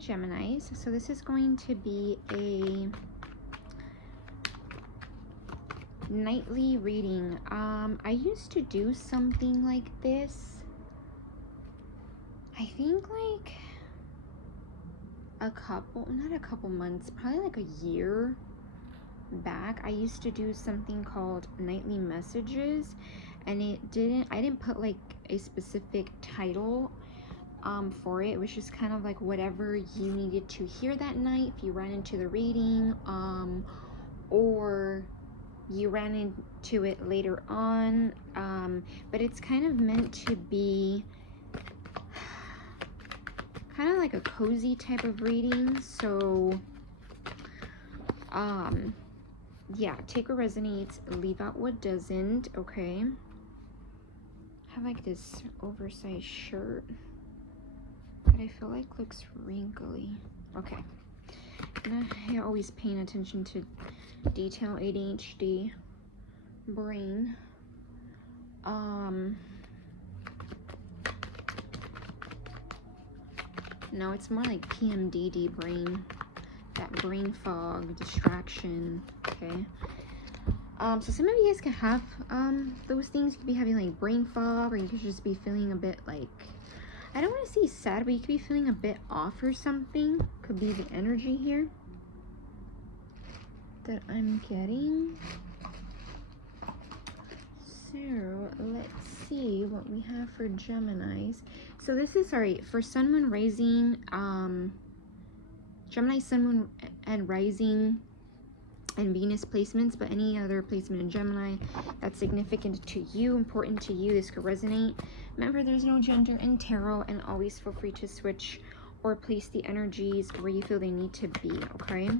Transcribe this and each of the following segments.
Geminis. So this is going to be a nightly reading. I used to do something like this, I think like not a couple months, probably like a year back. I used to do something called nightly messages, and I didn't put like a specific title for it. It was just kind of like whatever you needed to hear that night, if you ran into the reading, or you ran into it later on, but it's kind of meant to be kind of like a cozy type of reading. So yeah, take what resonates, leave out what doesn't. Okay, I have like this oversized shirt that I feel like looks wrinkly. Okay, and I'm always paying attention to detail, ADHD brain. No, it's more like PMDD brain, that brain fog, distraction. Okay, so some of you guys can have those things. You could be having like brain fog, or you could just be feeling a bit like, I don't want to say sad, but you could be feeling a bit off or something. Could be the energy here that I'm getting. So let's see what we have for Geminis. So this is, sorry, for Sun, Moon, Rising, Gemini, Sun, Moon, and Rising, and Venus placements, but any other placement in Gemini that's significant to you, important to you, this could resonate. Remember, there's no gender in tarot, and always feel free to switch or place the energies where you feel they need to be, okay?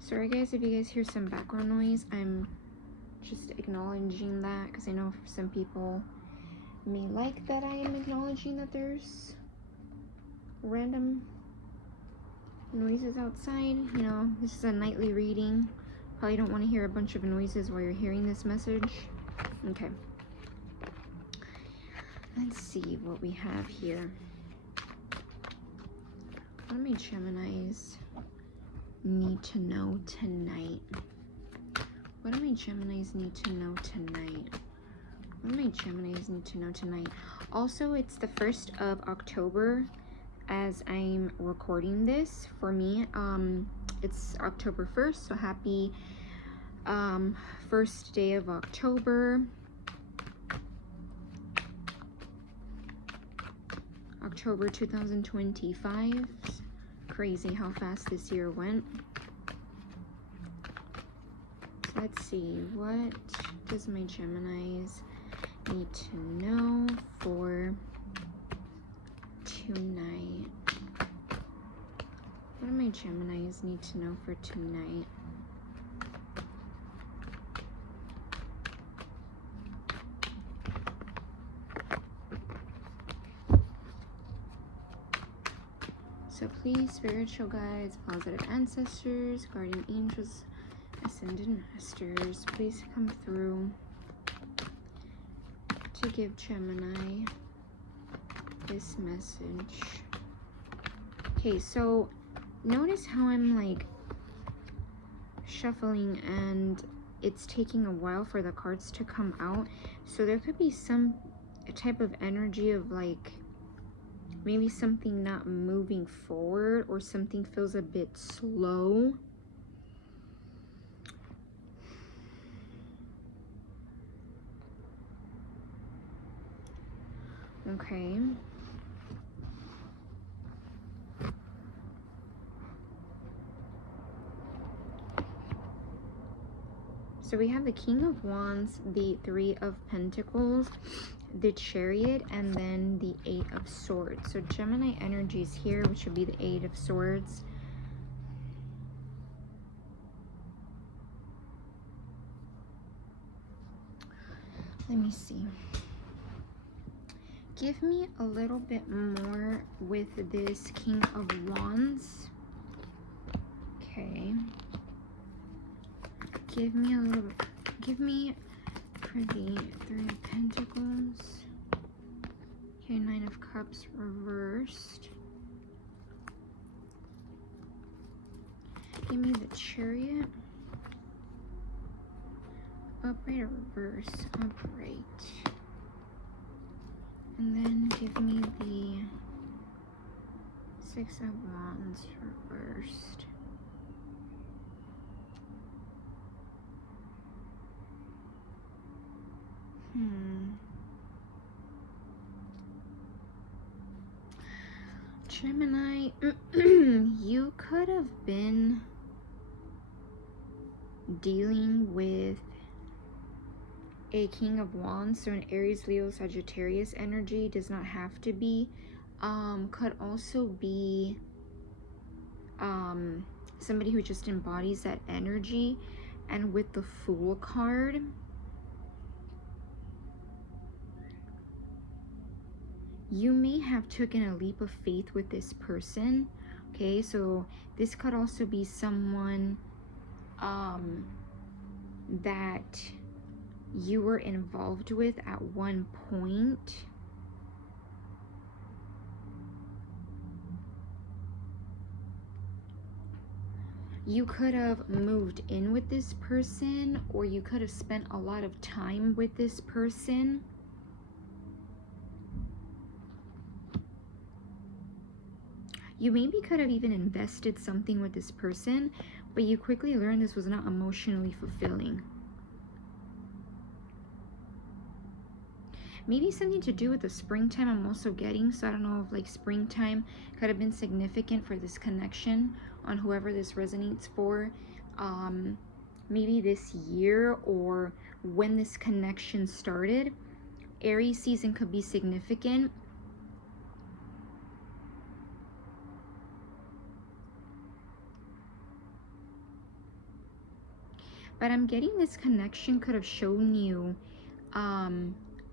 Sorry guys if you guys hear some background noise. I'm just acknowledging that because I know some people may like that I am acknowledging that there's random noises outside. You know, this is a nightly reading. Probably don't want to hear a bunch of noises while you're hearing this message. Okay. Let's see what we have here. What do my Geminis need to know tonight? What do my Geminis need to know tonight? What do my Geminis need to know tonight? Also, it's the 1st of October as I'm recording this. For me, it's October 1st, so happy first day of October. October 2025. Crazy how fast this year went. So let's see, what does my Geminis need to know for tonight? What do my Geminis need to know for tonight? So please, spiritual guides, positive ancestors, guardian angels, ascended masters, please come through to give Gemini this message. Okay, so notice how I'm like shuffling and it's taking a while for the cards to come out. So there could be some type of energy of like maybe something not moving forward, or something feels a bit slow. Okay. So we have the King of Wands, the Three of Pentacles, the Chariot, and then the Eight of Swords. So Gemini energy is here, which would be the Eight of Swords. Let me see. Give me a little bit more with this King of Wands. Okay. Give give me for the Three of Pentacles. Okay, Nine of Cups reversed. Give me the Chariot. Upright or reverse? Upright. And then give me the Six of Wands reversed. Gemini, you could have been dealing with a King of Wands, so an Aries, Leo, Sagittarius energy. Does not have to be. Could also be somebody who just embodies that energy. And with the Fool card, you may have taken a leap of faith with this person. Okay, so this could also be someone that you were involved with at one point. You could have moved in with this person, or you could have spent a lot of time with this person. You maybe could have even invested something with this person, but you quickly learned this was not emotionally fulfilling. Maybe something to do with the springtime I'm also getting. So I don't know if like springtime could have been significant for this connection on whoever this resonates for. Maybe this year or when this connection started. Aries season could be significant. But I'm getting this connection could have shown you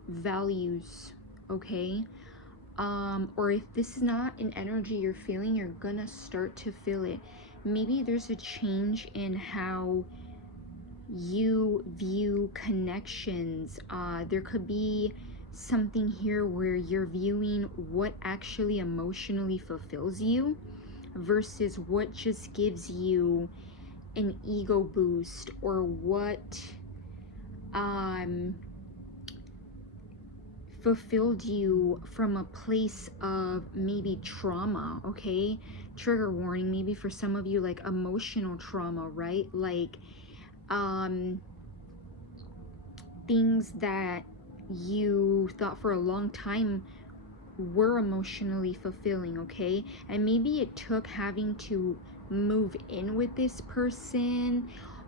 values, okay? Or if this is not an energy you're feeling, you're gonna start to feel it. Maybe there's a change in how you view connections. There could be something here where you're viewing what actually emotionally fulfills you versus what just gives you an ego boost, or what fulfilled you from a place of maybe trauma, okay? Trigger warning, maybe for some of you, like emotional trauma, right? Like things that you thought for a long time were emotionally fulfilling, okay? And maybe it took having to move in with this person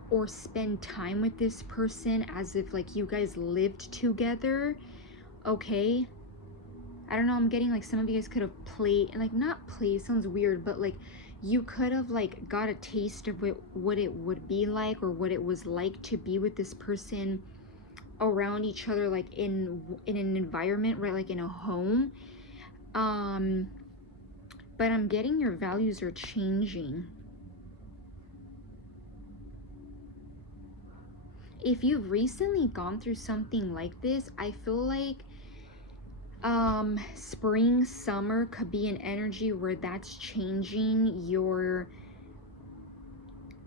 or spend time with this person as if like you guys lived together, okay? I don't know, I'm getting like some of you guys could have played, and like not played, sounds weird, but like you could have like got a taste of what it would be like, or what it was like to be with this person around each other, like in an environment, right? Like in a home. But I'm getting your values are changing. If you've recently gone through something like this, I feel like spring, summer could be an energy where that's changing. You're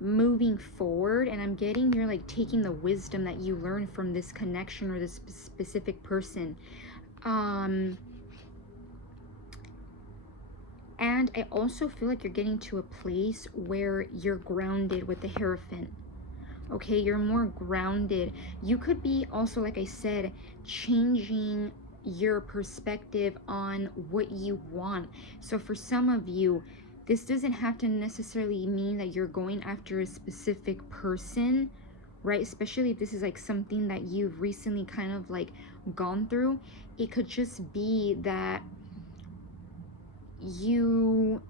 moving forward, and I'm getting you're like taking the wisdom that you learned from this connection or this specific person. And I also feel like you're getting to a place where you're grounded with the Hierophant. Okay, you're more grounded. You could be also, like I said, changing your perspective on what you want. So for some of you, this doesn't have to necessarily mean that you're going after a specific person, right? Especially if this is like something that you've recently kind of like gone through. It could just be that you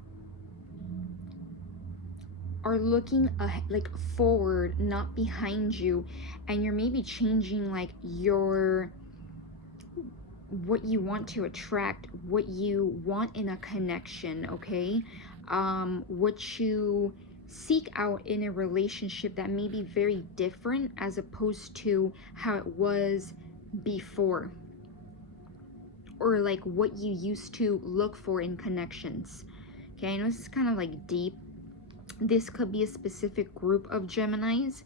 are looking like forward, not behind you, and you're maybe changing like what you want to attract, what you want in a connection, okay? What you seek out in a relationship that may be very different as opposed to how it was before, or like what you used to look for in connections. Okay, I know this is kind of like deep. This could be a specific group of Geminis.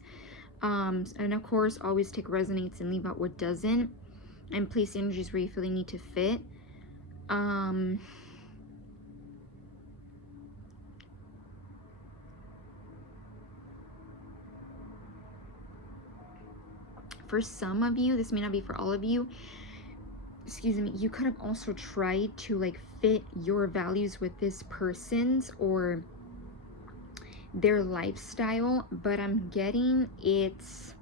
And of course, always take resonates and leave out what doesn't, and place energies where you feel they need to fit. For some of you, this may not be for all of you, excuse me, you could have also tried to like fit your values with this person's or their lifestyle, but I'm getting it's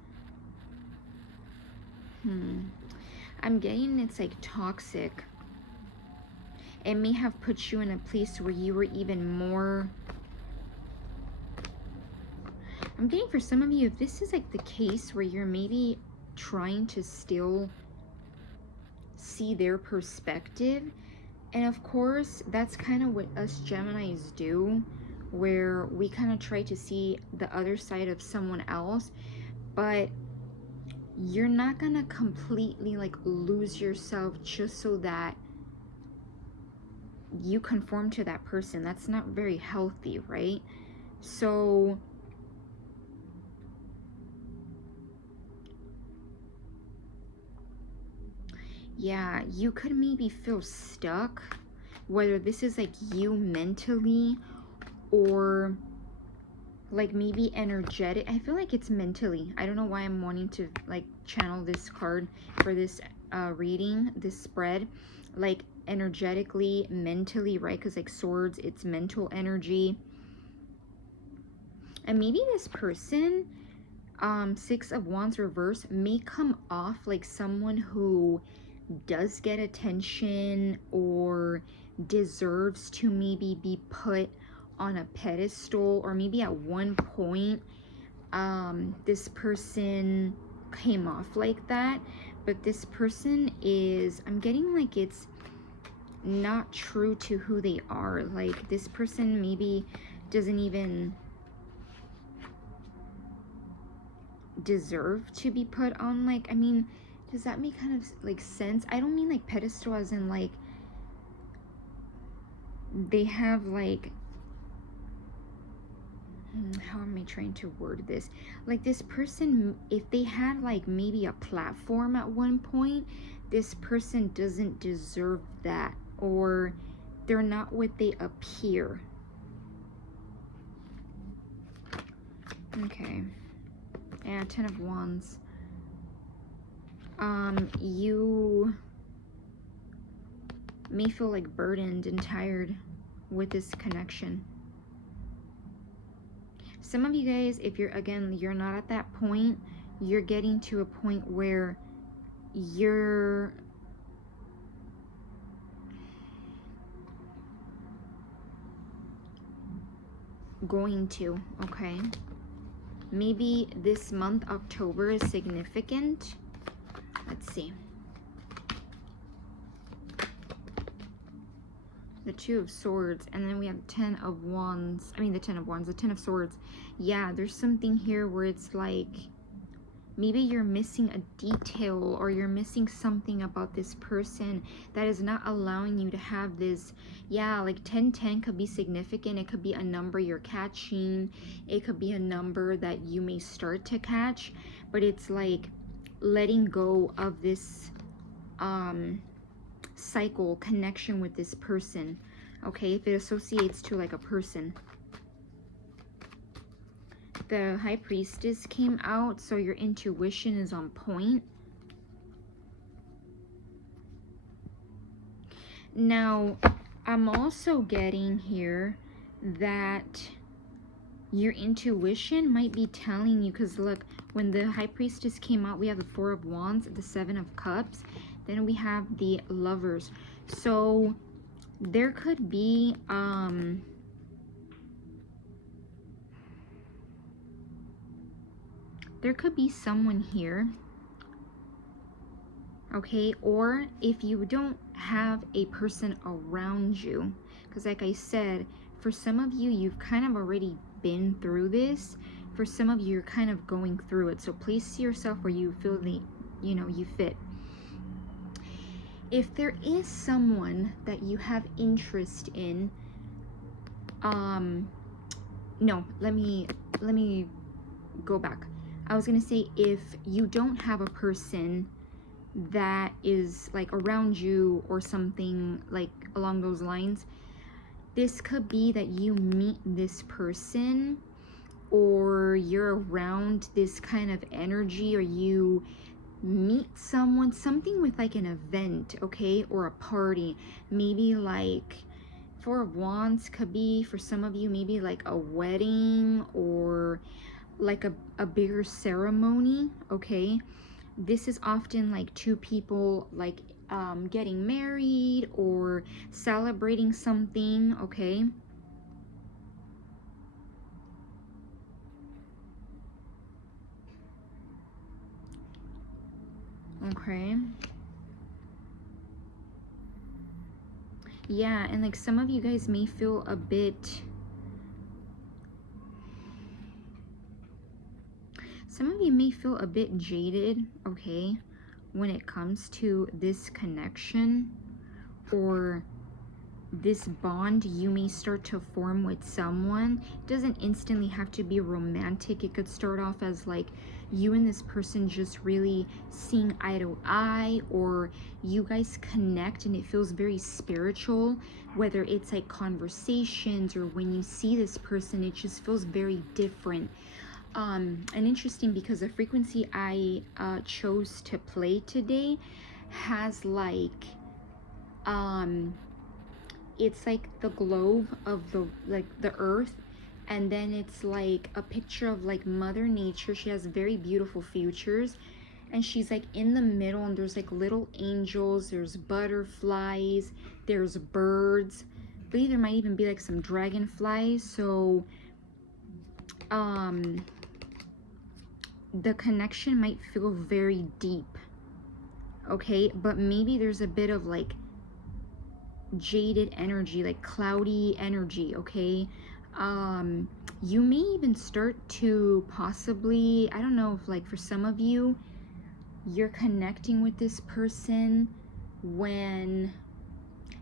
I'm getting it's like toxic. It may have put you in a place where you were even more, I'm getting for some of you, if this is like the case where you're maybe trying to still see their perspective, and of course that's kind of what us Geminis do, where we kind of try to see the other side of someone else, but you're not gonna completely like lose yourself just so that you conform to that person. That's not very healthy, right? So yeah, you could maybe feel stuck, whether this is like you mentally or like maybe energetic. I feel like it's mentally. I don't know why I'm wanting to like channel this card for this reading, this spread, like energetically, mentally, right? Because like swords, it's mental energy. And maybe this person, Six of Wands reverse, may come off like someone who does get attention or deserves to maybe be put on a pedestal, or maybe at one point this person came off like that, but this person is, I'm getting like it's not true to who they are. Like this person maybe doesn't even deserve to be put on, like, I mean, does that make kind of like sense? I don't mean like pedestal as in like they have like, how am I trying to word this? Like this person, if they had like maybe a platform at one point, this person doesn't deserve that, or they're not what they appear. Okay. Yeah, Ten of Wands. You may feel like burdened and tired with this connection. Some of you guys, if you're, again, you're not at that point, you're getting to a point where you're going to, okay? Maybe this month, October, is significant. Let's see. The Two of Swords, and then we have Ten of Wands. I mean, the Ten of Wands, the Ten of Swords. Yeah, there's something here where it's like maybe you're missing a detail, or you're missing something about this person that is not allowing you to have this. Yeah, like 1010 could be significant. It could be a number you're catching. It could be a number that you may start to catch, but it's like letting go of this cycle connection with this person. Okay, if it associates to like a person. The High Priestess came out, so your intuition is on point. Now, I'm also getting here that your intuition might be telling you, because look, when the High Priestess came out, we have the Four of Wands, the Seven of Cups, then we have the Lovers. So there could be someone here, okay? Or if you don't have a person around you, because like I said, for some of you, you've kind of already been through this. For some of you, you're kind of going through it. So place yourself where you feel you fit. If there is someone that you have interest in, no, let me go back. I was gonna say, if you don't have a person that is like around you or something like along those lines, this could be that you meet this person, or you're around this kind of energy, or you meet someone, something with like an event, okay, or a party. Maybe like Four of Wands could be, for some of you, maybe like a wedding or like a bigger ceremony, okay? This is often like two people like getting married or celebrating something, okay? Okay. Yeah, and like some of you guys may feel a bit, some of you may feel a bit jaded, okay, when it comes to this connection or this bond you may start to form with someone. It doesn't instantly have to be romantic. It could start off as like you and this person just really seeing eye to eye, or you guys connect and it feels very spiritual, whether it's like conversations or when you see this person, it just feels very different. And interesting, because the frequency I chose to play today has like it's like the globe of the earth, and then it's like a picture of like Mother Nature. She has very beautiful features, and she's like in the middle, and there's like little angels, there's butterflies, there's birds. I believe there might even be like some dragonflies. So the connection might feel very deep, okay, but maybe there's a bit of like jaded energy, like cloudy energy, okay? You may even start to possibly, I don't know if like for some of you, you're connecting with this person when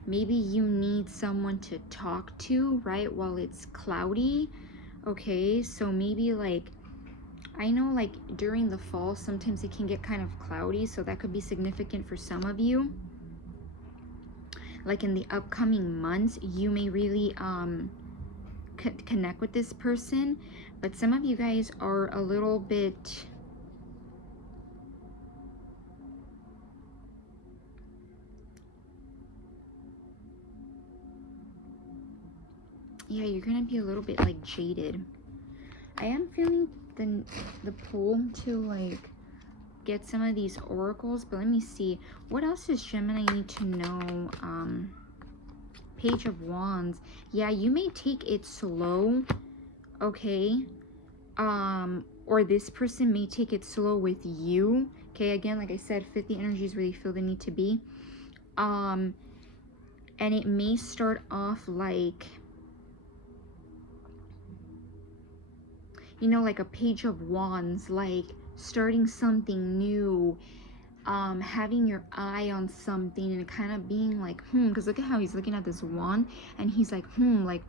maybe you need someone to talk to, right, while it's cloudy, okay? So maybe like, I know like during the fall sometimes it can get kind of cloudy, so that could be significant for some of you. Like in the upcoming months, you may really connect with this person, but some of you guys are a little bit, yeah, you're gonna be a little bit like jaded. I am feeling the pull to like get some of these oracles, but let me see what else does Gemini need to know. Page of Wands. Yeah, you may take it slow, okay? Or this person may take it slow with you, okay? Again, like I said, 50 energies where you feel the need to be. And it may start off like, you know, like a Page of Wands, like starting something new, having your eye on something and kind of being like, because look at how he's looking at this wand and he's like, like,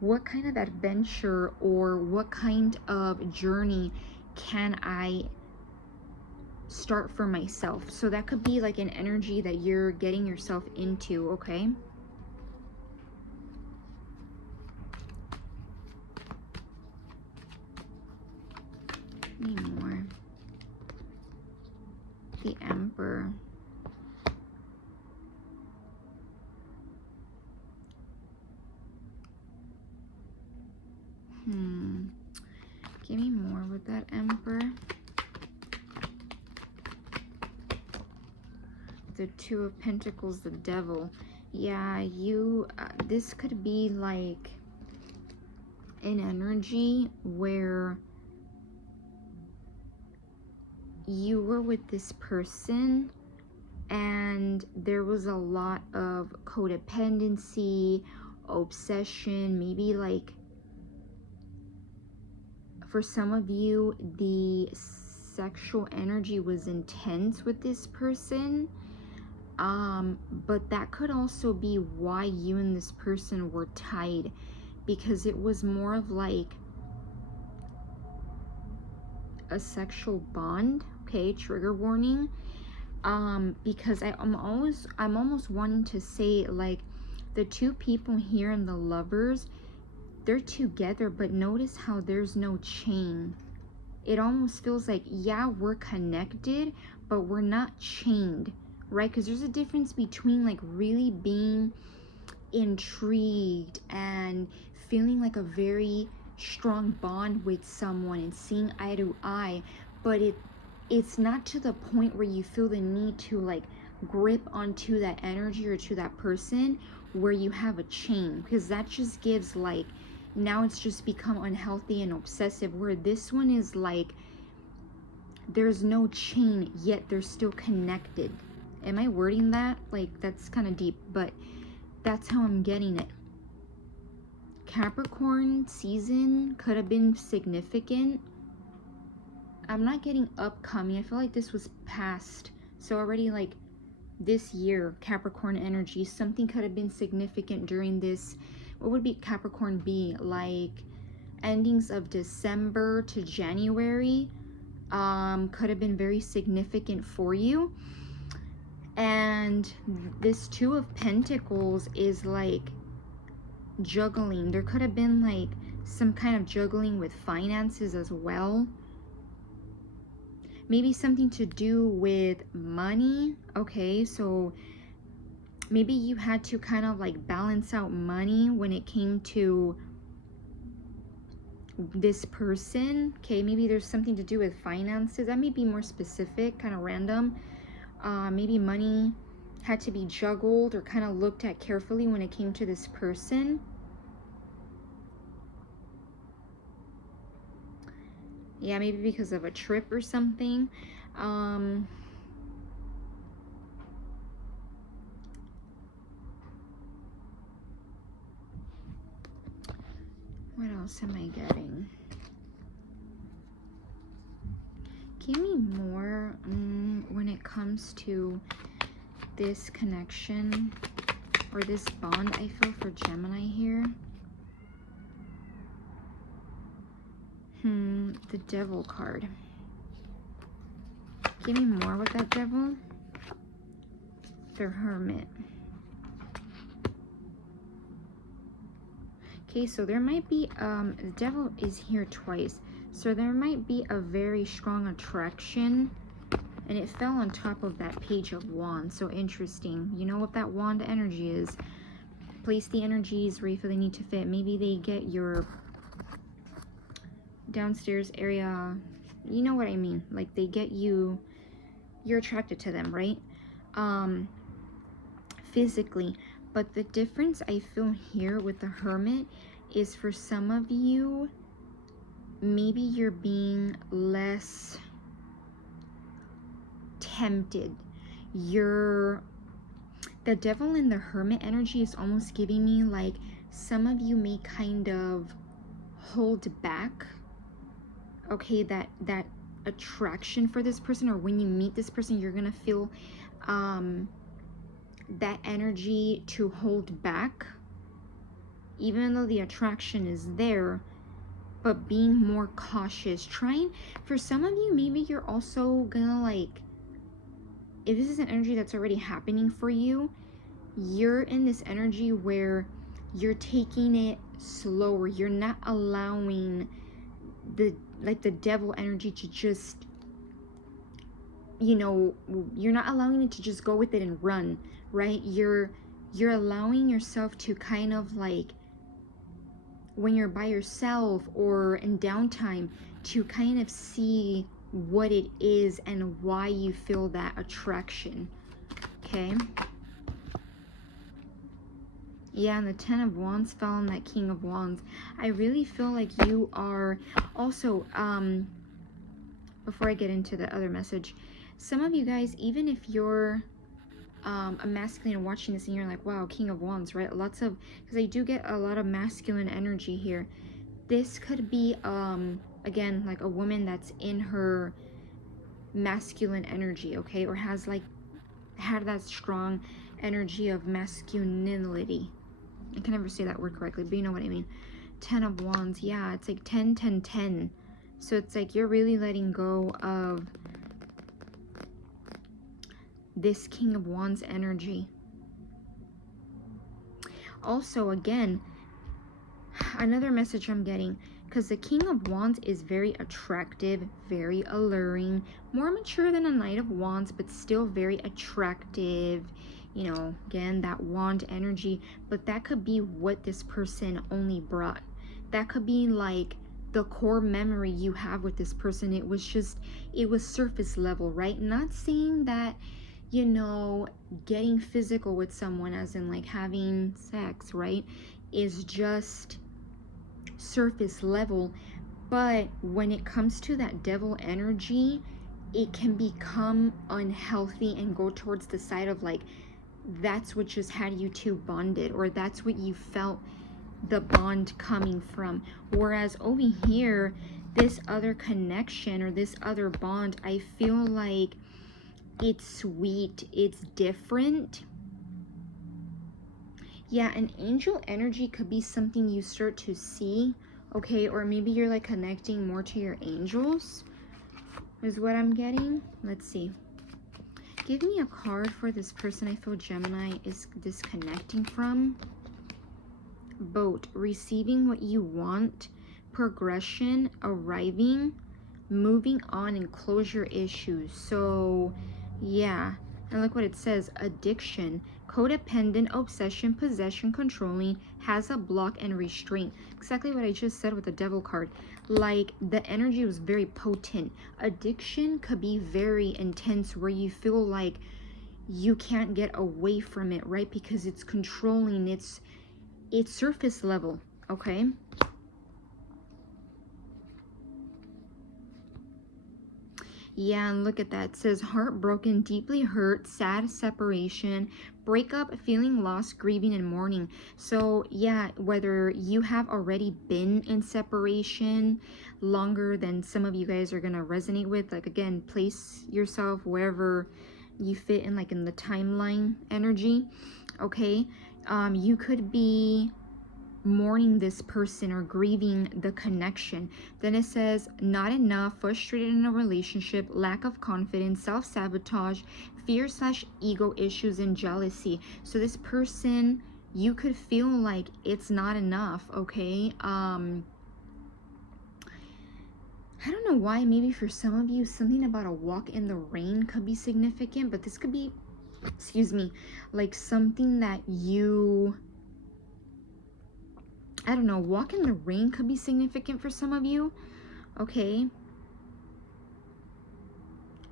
what kind of adventure or what kind of journey can I start for myself? So that could be like an energy that you're getting yourself into, okay? Need more. The Emperor. Give me more with that Emperor. The Two of Pentacles, the Devil. Yeah, you, this could be like an energy where you were with this person and there was a lot of codependency, obsession, maybe like For some of you, the sexual energy was intense with this person. But that could also be why you and this person were tied, because it was more of like a sexual bond. Okay, trigger warning. Because I'm almost wanting to say, like, the two people here and the lovers, they're together, but notice how there's no chain. It almost feels like, yeah, we're connected, but we're not chained, right? Because there's a difference between like really being intrigued and feeling like a very strong bond with someone and seeing eye to eye, but it's not to the point where you feel the need to like grip onto that energy or to that person where you have a chain, because that just gives like, now it's just become unhealthy and obsessive, where this one is like there's no chain yet they're still connected. Am I wording that? Like, that's kind of deep, but that's how I'm getting it. Capricorn season could have been significant. I'm not getting upcoming. I feel like this was past. So already like this year, Capricorn energy, something could have been significant during this. What would be Capricorn be? Like endings of December to January. Could have been very significant for you. And this Two of Pentacles is like juggling. There could have been like some kind of juggling with finances as well. Maybe something to do with money. Okay, so maybe you had to kind of like balance out money when it came to this person. Okay, maybe there's something to do with finances. That may be more specific, kind of random. Maybe money had to be juggled or kind of looked at carefully when it came to this person. Yeah, maybe because of a trip or something. What else am I getting? Give me more when it comes to this connection or this bond I feel for Gemini here. The Devil card. Give me more with that Devil. The Hermit. Okay, so there might be, the Devil is here twice. So there might be a very strong attraction. And it fell on top of that Page of Wands. So interesting. You know what that wand energy is. Place the energies where you feel they need to fit. Maybe they get your downstairs area. You know what I mean. Like they get you. You're attracted to them, right? Physically. But the difference I feel here with the Hermit is for some of you, maybe you're being less tempted. The Devil and the Hermit energy is almost giving me like some of you may kind of hold back, okay, that attraction for this person, or when you meet this person you're gonna feel that energy to hold back, even though the attraction is there, but being more cautious. Trying, for some of you, maybe you're also gonna like, if this is an energy that's already happening for you, you're in this energy where you're taking it slower. You're not allowing the Devil energy to just, you know, you're not allowing it to just go with it and run, right? You're allowing yourself to kind of like, when you're by yourself or in downtime, to kind of see what it is and why you feel that attraction. Okay. Yeah, and the Ten of Wands fell on that King of Wands. I really feel like you are also, before I get into the other message, some of you guys, even if you're a masculine and watching this and you're like, wow, King of Wands, right? Lots of, because I do get a lot of masculine energy here. This could be again, like a woman that's in her masculine energy, okay, or has like had that strong energy of masculinity. I can never say that word correctly, but you know what I mean. 10 of Wands, yeah, it's like 10, 10, 10. So it's like you're really letting go of this King of Wands energy. Also, again, another message I'm getting, because the King of Wands is very attractive, very alluring, more mature than a Knight of Wands, but still very attractive. You know, again, that wand energy, but that could be what this person only brought. That could be like the core memory you have with this person. It was surface level, right? Not saying that, you know, getting physical with someone, as in like having sex, right, is just surface level. But when it comes to that devil energy, it can become unhealthy and go towards the side of like, that's what just had you two bonded, or that's what you felt the bond coming from. Whereas over here, this other connection or this other bond, I feel like it's sweet, it's different. Yeah, an angel energy could be something you start to see, okay, or maybe you're like connecting more to your angels, is what I'm getting. Let's see. Give me a card for this person I feel Gemini is disconnecting from. Boat, receiving what you want, progression, arriving, moving on, and closure issues. So, yeah. And look what it says. Addiction, codependent, obsession, possession, controlling, has a block and restraint. Exactly what I just said with the devil card. Like, the energy was very potent. Addiction could be very intense, where you feel like you can't get away from it, right? Because it's controlling, it's surface level, okay? Yeah, and look at that. It says heartbroken, deeply hurt, sad, separation, breakup, feeling lost, grieving, and mourning. So yeah, whether you have already been in separation longer than some of you guys are gonna resonate with, like again, place yourself wherever you fit in, like in the timeline energy, okay? You could be mourning this person or grieving the connection. Then it says not enough, frustrated in a relationship, lack of confidence, self-sabotage, fear/ego issues, and jealousy. So this person, you could feel like it's not enough, okay? I don't know why. Maybe for some of you, something about a walk in the rain could be significant, but this could be, excuse me, like something that you, I don't know, walk in the rain could be significant for some of you, okay?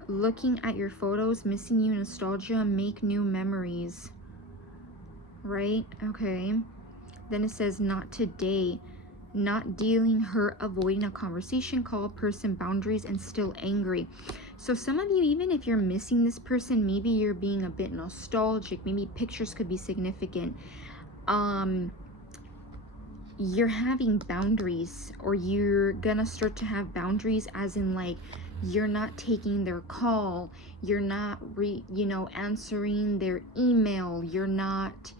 Looking at your photos, missing you, nostalgia, make new memories, right? Okay. Then it says not today, not dealing, hurt, avoiding a conversation, call, person, boundaries, and still angry. So some of you, even if you're missing this person, maybe you're being a bit nostalgic, maybe pictures could be significant. You're having boundaries, or you're gonna start to have boundaries, as in like you're not taking their call, you're not answering their email, you're not.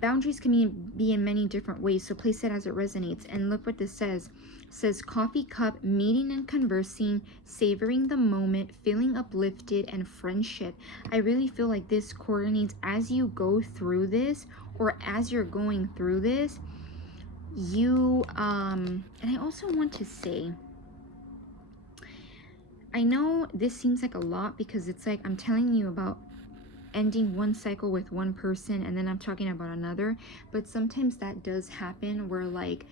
Boundaries can be in many different ways, so place it as it resonates. And look what this says. It says coffee cup, meeting and conversing, savoring the moment, feeling uplifted, and friendship. I really feel like this coordinates as you go through this, or as you're going through this, you and I also want to say, I know this seems like a lot, because it's like I'm telling you about ending one cycle with one person and then I'm talking about another, but sometimes that does happen, where like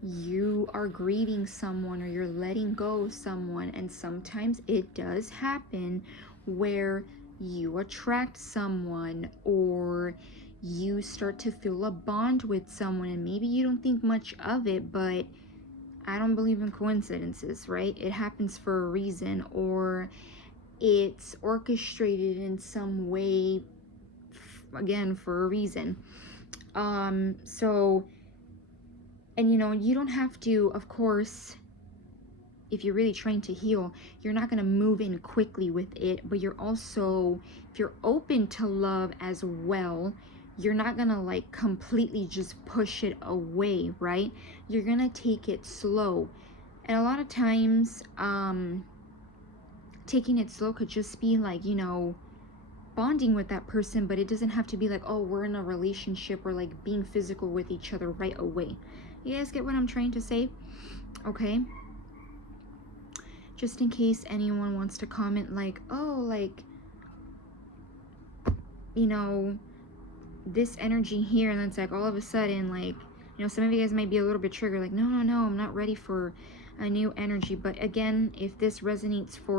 you are grieving someone or you're letting go of someone, and sometimes it does happen where you attract someone, or you start to feel a bond with someone, and maybe you don't think much of it, but I don't believe in coincidences, right? It happens for a reason, or it's orchestrated in some way, again, for a reason. So, and you don't have to, of course, if you're really trying to heal, you're not going to move in quickly with it, but you're also, if you're open to love as well, you're not going to like completely just push it away, right? You're going to take it slow. And a lot of times, taking it slow could just be like, you know, bonding with that person, but it doesn't have to be like, oh, we're in a relationship or like being physical with each other right away. You guys get what I'm trying to say? Okay. Just in case anyone wants to comment like, oh, like, you know, this energy here, and then it's like all of a sudden, like, you know, some of you guys might be a little bit triggered, like, no, I'm not ready for a new energy. But again, if this resonates for